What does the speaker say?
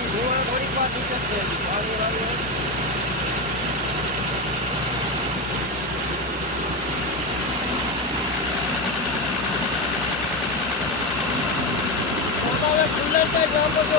થોડીક વાર દિક્કત છે પાણી વાળી ખુલ્લે સાઈડ રાખો છો